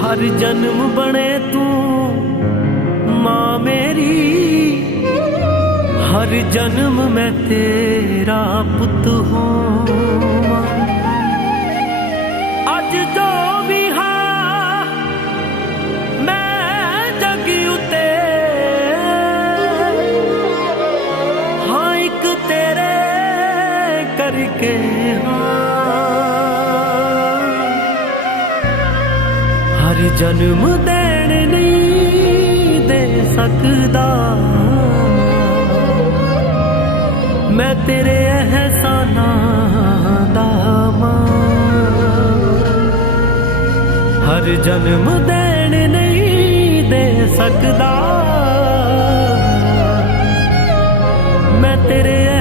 ਹਰ ਜਨਮ ਬਣੇ ਤੂੰ, ਮਾਂ ਮੇਰੀ। ਹਰ ਜਨਮ ਮੈਂ ਤੇਰਾ ਪੁੱਤ ਹੋਵਾਂ। ਅੱਜ ਜੋ ਵੀ ਹਾਂ, ਮੈਂ ਜਗ ਉਤੇ। ਹਾਂ, ਇੱਕ ਤੇਰੇ ਕਰਕੇ ਹਾਂ। ਹਰ ਜਨਮ ਦੇਣ ਨਹੀਂ ਦੇ ਸਕਦਾ। ਮੈਂ ਤੇਰੇ ਅਹਿਸਾਨਾਂ ਦਾ ਮਾਂ। ਹਰ ਜਨਮ ਦੇਣ ਨਹੀਂ ਦੇ ਸਕਦਾ। ਮੈਂ ਤੇਰੇ